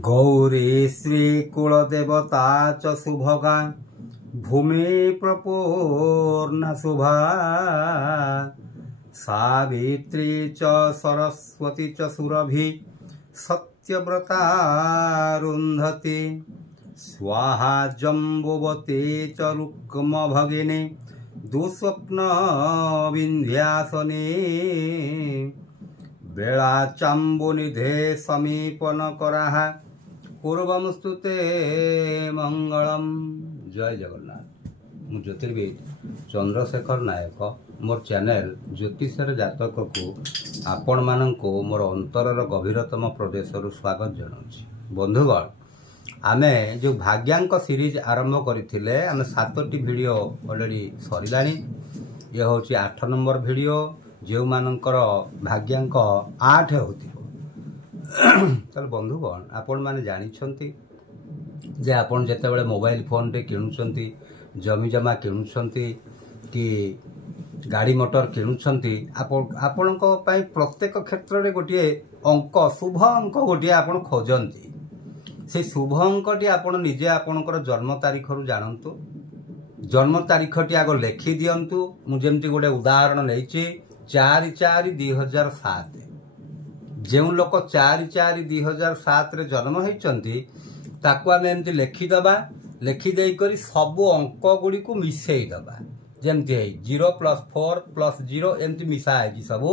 गौरी श्रीकुलदेवता च शुभगा भूमि प्रपूर्णा शुभा सावित्री च सरस्वती च सुरभि सत्यव्रता रुन्धति स्वाहा जम्बुवती च रुक्म भगिनी दुस्वप्न विन्ध्यासनी बेला चाम्बुनिधे समीपन कराह पूर्वम स्तुते मंगलम। जय जगन्नाथ। मु ज्योतिर्विद चंद्रशेखर नायक मोर चैनल ज्योतिषर जातक को आपण मानक मोर अंतरर गभीरतम प्रदेश स्वागत जनाऊँ। बंधुगण आमे जो भाग्यांक सीरीज आरंभ करथिले आमे 7टी वीडियो ऑलरेडी सरिलानी। ये होची 8 नंबर वीडियो जो मानकर भाग्यांक 8 होतिबो। तल बंधुगण आपण माने जानिछंती जे आपण जेतेबेले मोबाइल फोन रे किणुछंती जमी जमा किणुछंती कि गाड़ी मोटर किणुछंती आपणको पई प्रत्येक क्षेत्र रे गोटिए अंक शुभ अंक गोटिए आपण खोजंती। से शुभ अंकटी आपण निजे आपणकर जन्म तारीख रु जानंतु। जन्म तारीखटी आगो लेखि दियंतु। मु जेमति गोटे उदाहरण नैछि 4/4/2007 जो लोक 4/4/2007 रे जन्म होइचंती ताकू आमे एमति लेखिदबा। लेखिदे करी सब अंक गुडी को मिसेई दबा। जेमति है 0 + 4 + 0 एमति मिसा है सब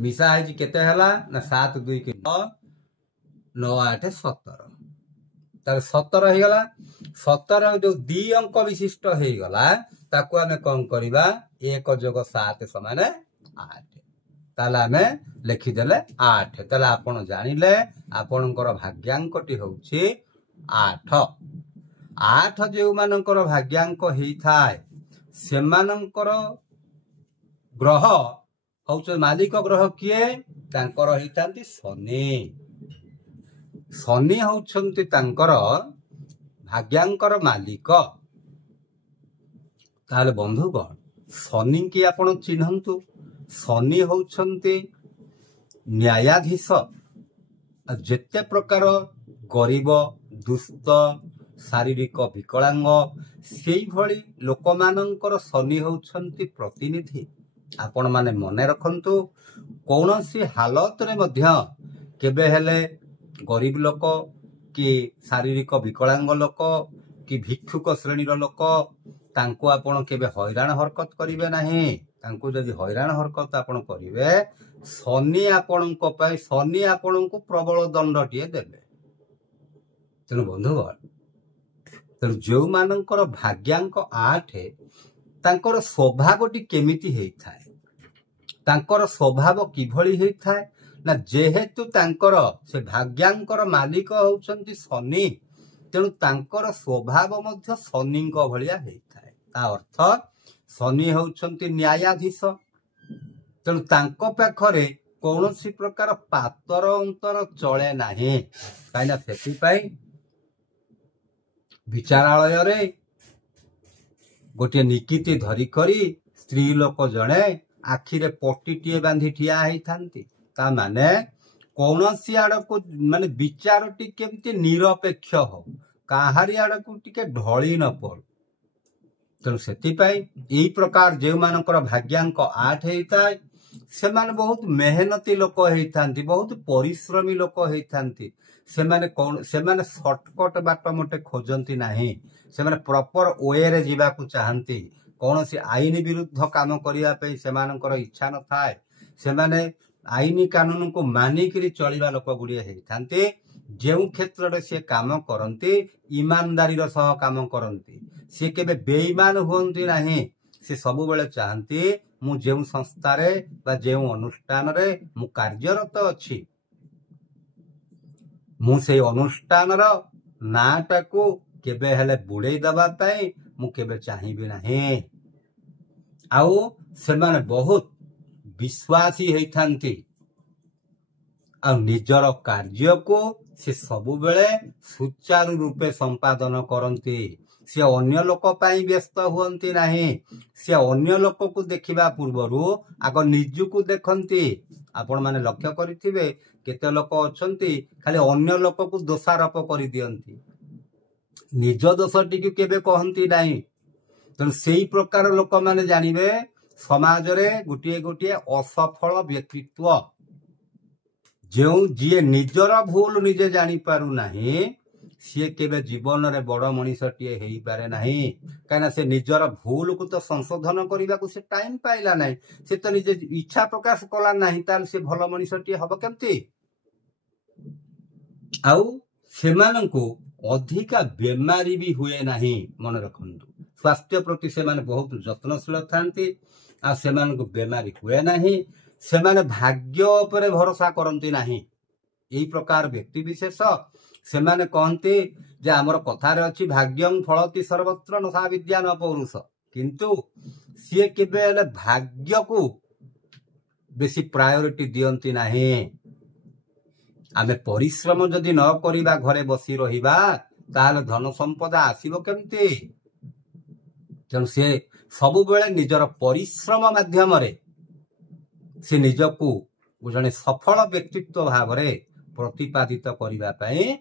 मिसा है केते हला ना 7 2 के 9 9 8 17 तार 17 हो गला। 17 जो 2 अंक विशिष्ट हो गला ताकू आमे कोन करिबा 1 + 7 = 8 ताला आमे लिखिदेले 8। ताला आपण जानिले आपणकर भाग्यांकटी होउछि 8। 8 जो मानकर भाग्यांक हेई थाए से मानकर ग्रह होउछ मालिक ग्रह किए तांकर हेइतांती शनि। शनि होउछंती तांकर भाग्यांकर मालिक। ताले बंधुगण शनि की आपण चिन्हंतु। शनि होउछंती न्यायाधीश। जेते प्रकार गरीब दुष्ट शारीरिक विकलांग से भली लोक मानकर शनि होउछंती प्रतिनिधि। आपण माने मने रखंतु कौनसी हालत रे मध्य केबे हेले गरीब लोक कि शारीरिक विकलांग लोक कि भिक्षुक श्रेणी लोक तांको आपण केबे हैरान हरकत करिवे नाही। तांको जदि हैरान हरकत आपण करिवे शनि आपणको पई शनि आपणको प्रबल दंडटिए देबे। तेनु बंधुगण तेनु जो मानकर भाग्यांक 8 तांकर स्वभावटी केमिति हेई थाए तांकर स्वभाव किभली हेई थाए ना जेहेतु तांकर से भाग्यांकर मालिक होउछंती शनि तेनु तांकर स्वभाव मध्य शनिक भलिया हेई थाए। ता अर्थ शनि होउछंती न्यायाधीश। तेनु तांको पाखरे कौनसी प्रकार पातर अंतर चले नाही। काइना सेति पई विचारालय रे गोटे निकिति धरी करी स्त्री लोक जणे आखिरे पट्टीटिए बांधी ठिया हेई थांती। ता माने कौनसी आड़को माने विचारटी केमती निरपेक्ष हो काहारी आड़को टिके ढळी न पड़। तेणु सेति पई एई प्रकार जे मानकर भाग्यांक 8 हेइताय से माने बहुत मेहनती लोक हेइथांती बहुत परिश्रमी लोक हेइथांती। से माने शॉर्टकट बाट मोटे खोजंती नाही। से माने प्रॉपर वे रे जीवा को चाहंती। कौनसी आईन विरुद्ध काम करिया पे से मानकर इच्छा न थाए। से माने आईनी कानून को मानिकरी चलिबा लोक गुडी हेइथांती। जेउ क्षेत्र रे से काम करंती ईमानदारी रो सह काम करंती। से केबे बेईमान होंती नाही। से सब बेले चाहंती मु जेउ संस्था रे बा जेउ अनुष्ठान रे मु कार्यरत अछि मु से अनुष्ठान रो नाटा को केबे हेले बुड़े दबा पई मु केबे चाहिबी नाही। आउ से माने बहुत विश्वासी हेइथांती आ निजर कार्य को से सबुबेले सुचारू रूपे संपादन करती। से अन्य लोक पाई व्यस्त हुअंती नाही। से अन्य लोक को देखिबा पूर्वरु आग निजु देखती। आपण माने लक्ष्य करिथिबे केते लोक अछंती खाली अन्य लोक को दोषारोप कर दियंती, निज दोषटी को केबे कहंती नाही। तेणु सेई प्रकार लोक माने जानिबे समाज रे गुटिए गुटिए असफल व्यक्तित्व जो जी निजर भूल निजे जानी पारु नाही, सी केबे जीवन रे बड़ मनीषटीए हेई पारे नाही। कहीं से निजर भूल को तो संशोधन करने को से टाइम पाइला नहीं, से तो निजे इच्छा प्रकाश कला नहीं, ताल से भल मनीषटीए हम केमती। आउ सेमानंकु अधिका बेमारी भी हुए नहीं। मन रखंतु स्वास्थ्य प्रति से माने बहुत जत्नशील थांती। आ सेमानंकु बेमारी हुए नहीं। सेमाने भाग्य उपरे भरोसा करती नहीं। यही प्रकार व्यक्ति विशेष से माने कहते जे आमर कथार अच्छी भाग्यं फलति सर्वत्र नथा विद्या न पौरुष, किंतु सी केबे हेले भाग्य को बेसी प्रायोरिटी दियंती नहीं। आमे परिश्रम जदि न करिबा घरे बसी रहिबा ताले धन संपदा आसीबो केमती। तेणु से सबु बेले निजर परिश्रम माध्यम रे से निजकू जने सफल व्यक्तित्व भाव रे प्रतिपादित करिबा पई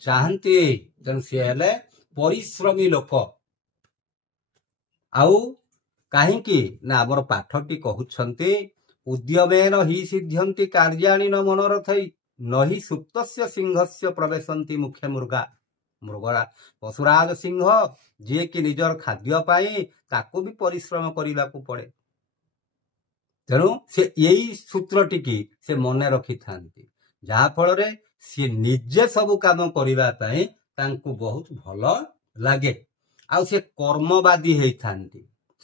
चाहती। तेणु सी हेले परिश्रमी लोक। आउ काहींकी ना आमर पाठटी कहउछंती उद्यमेन ही सिद्ध्यंती कार्याणि न मनोरथै नहि सुप्तस्य सिंहस्य प्रवेशंती मुख्य मुर्गा। मृगरा पशुराज सिंह जे कि निजर खाद्य पाई ताको भी परिश्रम करने को पड़े। तेणु से यही सूत्रटी की से मन रखी था, जहा फल सी निजे सबु काम करने तांको बहुत भल लगे। आ से कर्मवादी होता,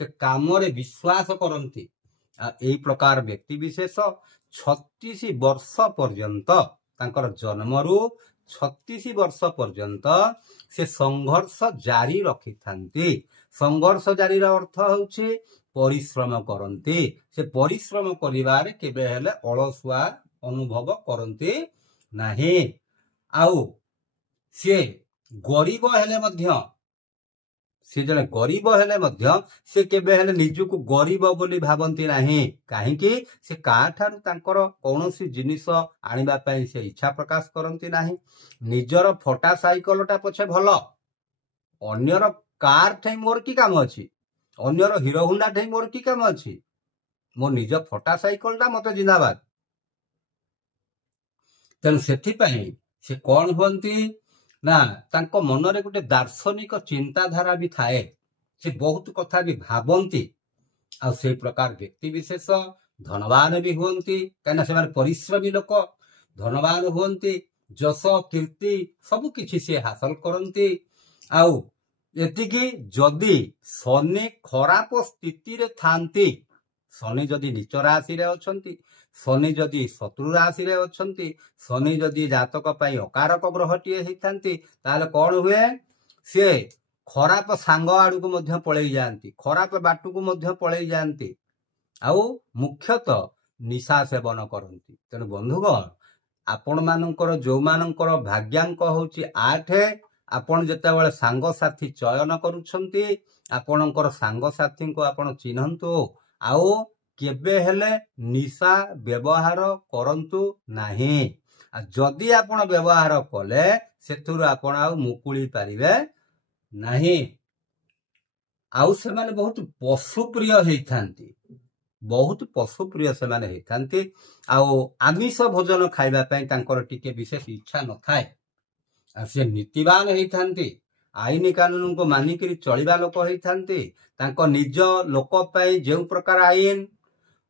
से काम रे विश्वास करती। यही प्रकार व्यक्ति विशेष 36 वर्ष पर्यंत तांकर जन्मरू 36 वर्ष पर्यंत से संघर्ष जारी रखी थांती। संघर्ष जारी अर्थ होछि परिश्रम करती। से परिश्रम करिवारे केबे हेले अलसुआ अनुभव करती नाही। आउ से गरीब हेले मध्य से जने गरीब हेले मध्य से केबे हेले निजुको गरीब बोली भाबंती नाही। काहेकि से काठारु तांकर कौनसी जिनिस आनिबा पई से इच्छा प्रकाश करंती नाही। निजर फटा साइकलटा पछे भल, अन्यर कार ठै मोर की काम अछि, अन्यर हिरो हुंडा ठै मोर की काम अछि, मोर निज फटा साइकलटा मते जिंदाबाद। तेणु सेठी पई से कौन हुंती ना तांको मन रे गुटे दार्शनिक चिंताधारा भी थाए। से बहुत कथा भी भाबंती। आ से प्रकार व्यक्ति विशेष धनवान भी हुंती, कहीं से परिश्रमी लोक धनवान हुंती, जस कीर्ति सब किछि से हासिल करंती। आउ एतिकी जदि शनि खराब स्थिति रे थांती, शनि जदि नीच राशि रे अछंती, शनि जदि शत्रु राशि रे अछंती, शनि जदि जातक पाई अकारक ग्रहटीए होइथांती, ताले कौन हुए से खराब सांग आड़ू को मध्य पळेई जांती, खराब बाटू को मध्य पळेई जांती। आउ मुख्यतः निशा सेवन करंती। तेणु बंधुगण आपण मानकर जो मानकर भाग्यांक होची 8, आपण जेतेबेले सांग साथी चयन करूछंती आपणकर सांग साथी को आपण चिन्हंतु। आउ केबे हेले निशा व्यवहार करंतु नाही। जदि आपण व्यवहार कले सेथुरु आपण आउ मुकुली पारिबे नाही। आउ से माने बहुत पशुप्रिय होइथांती, बहुत पशुप्रिय से माने होइथांती। आउ आमिष भोजन खाइबा पई तांकर टिके विशेष इच्छा न थाए। से नीतिवान होइथांती, आईन कानून को मानिकरी चलिबा लोक होइथांती। तांको निज लोक पई जे प्रकार आईन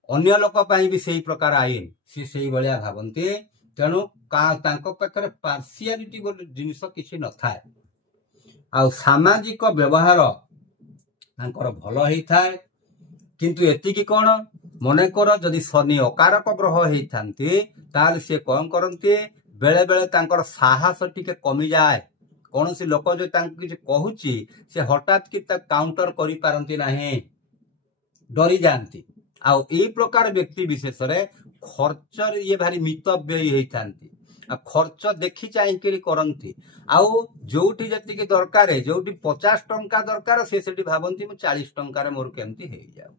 अन्य लोक पई भी सेही प्रकार आईन से सेही बलिया भाबंती। तेणु का तांको पाखरे पार्शियालिटी बोली जिनिस किछि न थाए। आ सामाजिक व्यवहार तांकर भल होइथाए। किंतु एतिकी कोन मने कर जदि शनि अकारक ग्रह होइथांती ताल से कोन करंती, बेले बेले तांकर साहस टिके कमी जाए। कौनसी लोक जो तांको किछि कहूची से हठात कि ता काउंटर करि पारंती नाही, डरी जानती। आ एई प्रकार व्यक्ति विशेष रे खर्च ये भारी मितव्ययी होइथांती। खर्च देखी चाहिए करती आउटी जी दरकार जो 50 टंका दरकार सी भावती 40 टंकार मोर केमती हो जाऊ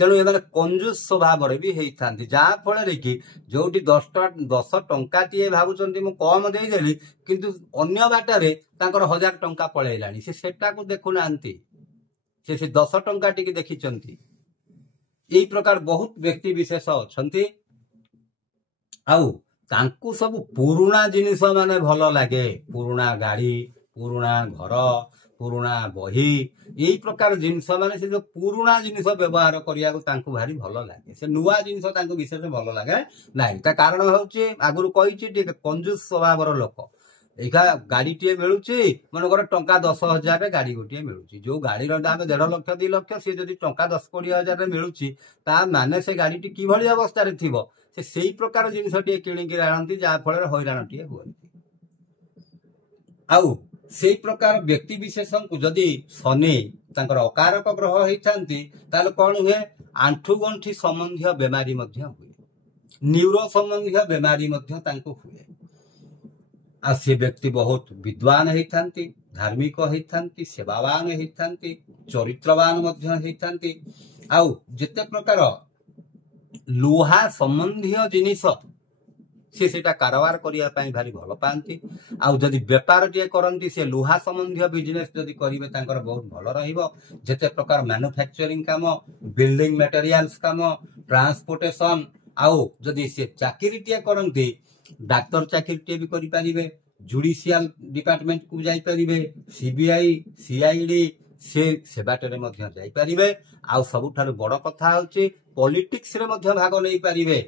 तेणु ये कंजूस स्वभाव भी होता जहाँफल कि जो 10 टंका टे भावुं मु कम देदेली किंतु अन्य बाटर 1000 टंका पलैला सेटा को देखुना से 10 टंका टी देखी यही प्रकार बहुत व्यक्ति विशेष अच्छा तांकु सब पुराना जिनिस माने भल लगे पुराना गाड़ी पुराना घर पुराना बही यही प्रकार जिनस माने से जो पुराना जिनिस व्यवहार करिया भारी भल लगे से नुआ जिनिस विशेष भल लगे ना कारण हूँ आगुरी कही कंजूस स्वभाव लोक एका गाड़ी टे मिलूँ मनकर टंका 10,000 गाड़ी गोटे मिलूँ जो गाड़ी दाम 1.5 लक्ष 2 लक्ष सी जब टंका 10-20 हजार मिलूँ माने से गाड़ी टी कि अवस्था थी से प्रकार जिनस टे किणिकी आनती जहाँफल हैरान टे हुए आउ से प्रकार व्यक्ति विशेष को जदि शनि अकारक ग्रह होता कौन हुए आंठु गंठी संबंधी बेमारी हुए न्यूरो संबंधी बेमारी हुए आ से व्यक्ति बहुत विद्वान होता धार्मिक होता सेवावान होता चरित्रवान होता आउ जिते प्रकार लुहा संबंधी जिनिस सेटा कारोबार करने भारी भल पाती आउ जदि बेपार टे करती से लुहा संबंधी बिजनेस जदि करेंगे बहुत भल रते प्रकार मैन्युफैक्चरिंग काम बिल्डिंग मटेरियल्स काम ट्रांसपोर्टेशन आउ जदि से चाकरी टे करती डाक्तर चाकरी टे भी करें जुडिशियल डिपार्टमेंट को जापरें सीबीआई सीआईडी से बाटर जापरें आउ सबुठारु बड़ कथा हूँ पॉलिटिक्स रे भाग नहीं पारे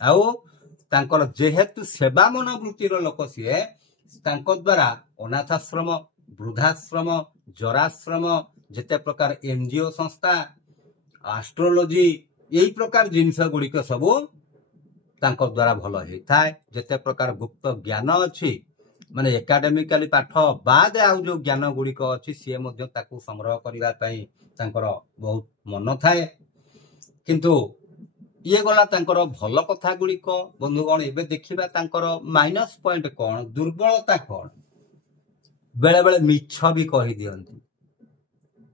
आउ तांकर जेहेतु सेवा मनोवृत्तिर लोक सीए द्वारा अनाथाश्रम वृद्धाश्रम जराश्रम जिते प्रकार एनजीओ संस्था एस्ट्रोलॉजी यही प्रकार जिनस गुड़िक सबू द्वारा भल होता है जिते प्रकार गुप्त ज्ञान अच्छी माने एकाडेमिकाली पाठ बाद आउ जो ज्ञान गुड़िक अच्छी सी संग्रह करने बहुत मन थाए किंतु ये गला भल कथा गुड़िक बंधुगण एबे देखा माइनस पॉइंट कौन दुर्बलता कौन बेले बेले मिछ भी कही दियंती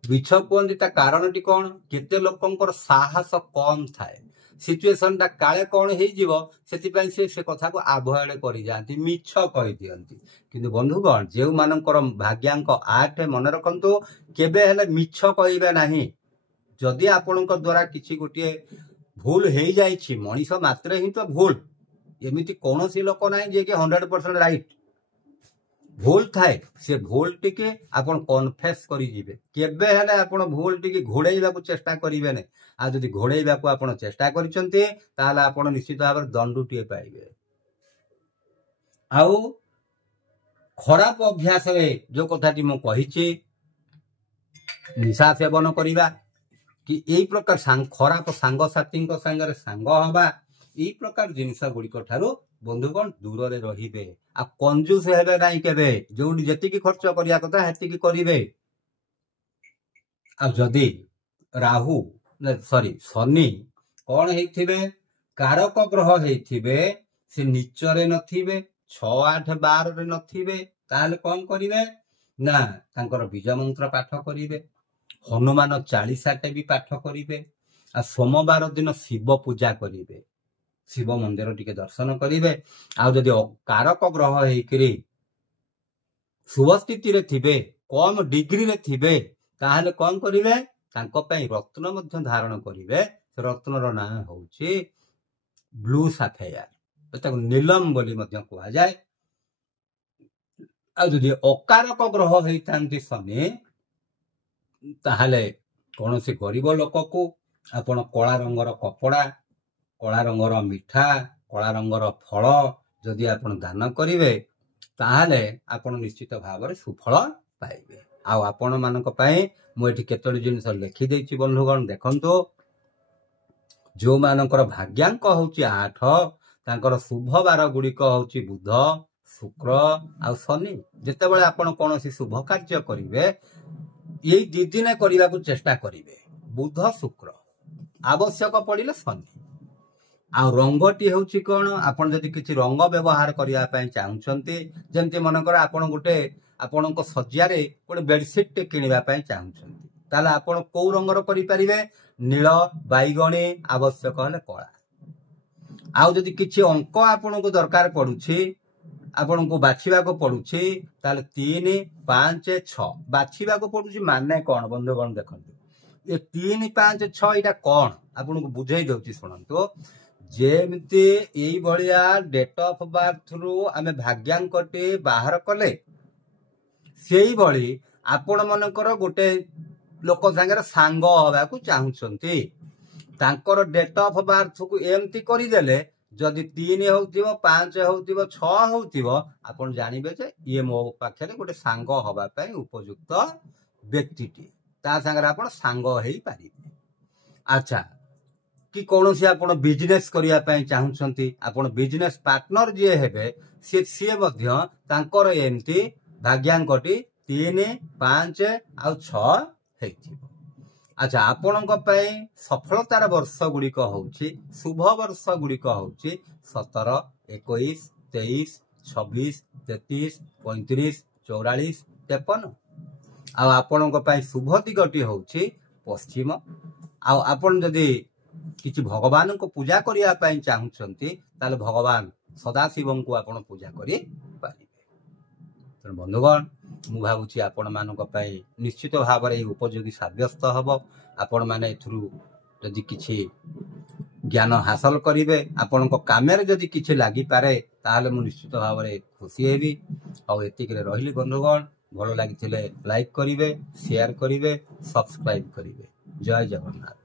मिछ कहती कारण टी कौन केते लोकंकर साहस कम थाए सिचुएशन टा काले कौन से कथा को आभयड कर जाती मिछ कही दियंती किंतु बंधुगण जो मानकर भाग्यांक 8 मन रखंतु केबे हेले मिछ कहिबे नाही जदि आपणक द्वारा किछि गोटे भूल हो जाइछि मनीष मात्र ही तो भूल एमिति कौन सी लोक ना जे कि 100% राइट भूल थाए से भूल टिके आपण कन्फेस करि जिवे केबे हेले आपण भूल टिके घोड़ेइबा को चेष्टा करिवे ने आ जदि घोड़ेइबा को आपण चेष्टा करिसंते ताले आपण निश्चित भाव दंडुटिए पाइबे आउ खराब अभ्यास रे जो कथाटी मु कहिछि निशा सेवन करिबा कि यही प्रकार खराब सांगसाथी सांगे सांग हवा यही प्रकार जिनस गुड़िक ठारू बंधुगण दूर रे रहिबे आ कंजूस हेबे नाही केबे जोडी जतिकी खर्च करिया कथा हेतिकी करिवे आ जदी राहु सॉरी शनि कौन हेथिबे कारक ग्रह हेथिबे से नीचरे नथिबे 6 8 12 रे नथिबे ताले कौन करिवे ना तांकर बीज मंत्र पाठ करिवे हनुमान 40 भी पाठ करेंगे आ सोमवार दिन शिव पूजा करेंगे शिव मंदिर टिके दर्शन करेंगे आदि कारक ग्रह होकर शुभ स्थिति रे थिबे कम डिग्री रे थिबे ताहले कौन करेंगे रत्न धारण करेंगे रत्नर ना हूँ ब्लू साफायर नीलम बोली कह जाए आदि अकारक ग्रह होता शनि ताहले कौन से गरीब लोक को आपण कला रंगर कपड़ा कला रंगर मिठा कला रंगर फल जदि आपण दान करेंगे ताहले आपण निश्चित भाव में सुफल पाइबे आपण मानक पई मुझे केतोटी जिनिस लिखिदे बंधुगण देखंतो जो मानकर भाग्यांक होची 8 तांकर शुभ बार गुड़िक होची बुध शुक्र आ शनि जिते बळे आपण कौन शुभ कार्य करेंगे यही 2 दिन करने को चेष्टा करेंगे बुध शुक्र आवश्यक पड़े शनि ଆଉ ରଙ୍ଗଟି ହେଉଛି କ'ଣ, ଆପଣ ଯଦି କିଛି ରଙ୍ଗ ବ୍ୟବହାର କରିବା ପାଇଁ ଚାହୁଁଛନ୍ତି, ଯେମିତି ମନେକର ଆପଣ ଆପଣଙ୍କ ଶଯ୍ୟାରେ ଗୋଟେ ବେଡସିଟ୍ଟେ କିଣିବା ପାଇଁ ଚାହୁଁଛନ୍ତି, ତାହେଲେ ଆପଣ କୋଉ ରଙ୍ଗର କରିପାରିବେ? ନୀଳ, ବାଇଗଣୀ, ଆବଶ୍ୟକ ହେଲେ କଳା। ଆଉ ଯଦି କିଛି ଅଙ୍କ ଆପଣଙ୍କୁ ଦରକାର ପଡୁଛି, ଆପଣଙ୍କୁ ବାଛିବାକୁ ପଡୁଛି, ତାହେଲେ 3, 5, 6 ବାଛିବାକୁ ପଡୁଛି ମାନେ କ'ଣ ବନ୍ଧୁଗଣ ଦେଖନ୍ତୁ, ଏ 3, 5, 6 ଏଇଟା କ'ଣ ଆପଣଙ୍କୁ ବୁଝେଇ ଦଉଛି ଶୁଣନ୍ତୁ। ଯେମିତି ଏଇଭଳିଆ ଡେଟ୍ ଅଫ୍ ବାର୍ଥରୁ ଆମେ ଭାଗ୍ୟାଙ୍କଟି ବାହାର କଲେ, ସେଇଭଳି ଆପଣ ମନେକର ଗୋଟେ ଲୋକ ସାଙ୍ଗରେ ସାଙ୍ଗ ହବାକୁ ଚାହୁଁଛନ୍ତି, ତାଙ୍କର ଡେଟ୍ ଅଫ୍ ବାର୍ଥକୁ ଏମିତି କରିଦେଲେ ଯଦି 3 ହଉଥିବ, 5 ହଉଥିବ, 6 ହଉଥିବ, ଆପଣ ଜାଣିବେ ଯେ ଇଏ ମୋ ପାଖରେ ଗୋଟେ ସାଙ୍ଗ ହବା ପାଇଁ ଉପଯୁକ୍ତ ବ୍ୟକ୍ତିଟି, ତା ସାଙ୍ଗରେ ଆପଣ ସାଙ୍ଗ ହେଇପାରିବେ। ଆଚ୍ଛା, କି କୌଣସି ଆପଣ ବିଜନେସ୍ କରିବା ପାଇଁ ଚାହୁଁଛନ୍ତି, ଆପଣ ବିଜନେସ୍ ପାର୍ଟନର ଯିଏ ହେବେ ସିଏ ମଧ୍ୟ ତାଙ୍କର ଏମିତି ଭାଗ୍ୟାଙ୍କଟି 3, 5 ଆଉ 6 ହେଇଥିବ। ଆଚ୍ଛା, ଆପଣଙ୍କ ପାଇଁ ସଫଳତାର ବର୍ଷ ଗୁଡ଼ିକ ହଉଛି, ଶୁଭ ବର୍ଷ ଗୁଡ଼ିକ ହଉଛି 17, 21, 23, 26, 33, 35, 44, 53। ଆଉ ଆପଣଙ୍କ ପାଇଁ ଶୁଭ ଦିଗଟି ହଉଛି ପଶ୍ଚିମ। ଆଉ ଆପଣ ଯଦି କିଛି ଭଗବାନଙ୍କୁ ପୂଜା କରିବା ପାଇଁ ଚାହୁଁଛନ୍ତି, ତାହେଲେ ଭଗବାନ ସଦାଶିବଙ୍କୁ ଆପଣ ପୂଜା କରିପାରିବେ। ତେଣୁ ବନ୍ଧୁଗଣ, ମୁଁ ଭାବୁଛି ଆପଣମାନଙ୍କ ପାଇଁ ନିଶ୍ଚିତ ଭାବରେ ଏହି ଉପଯୋଗୀ ସାବ୍ୟସ୍ତ ହେବ। ଆପଣମାନେ ଏଥିରୁ ଯଦି କିଛି ଜ୍ଞାନ ହାସଲ କରିବେ, ଆପଣଙ୍କ କାମରେ ଯଦି କିଛି ଲାଗିପାରେ, ତାହେଲେ ମୁଁ ନିଶ୍ଚିତ ଭାବରେ ଖୁସି ହେବି। ଆଉ ଏତିକିରେ ରହିଲି ବନ୍ଧୁଗଣ। ଭଲ ଲାଗିଥିଲେ ଲାଇକ୍ କରିବେ, ସେୟାର କରିବେ, ସବସ୍କ୍ରାଇବ୍ କରିବେ। ଜୟ ଜଗନ୍ନାଥ।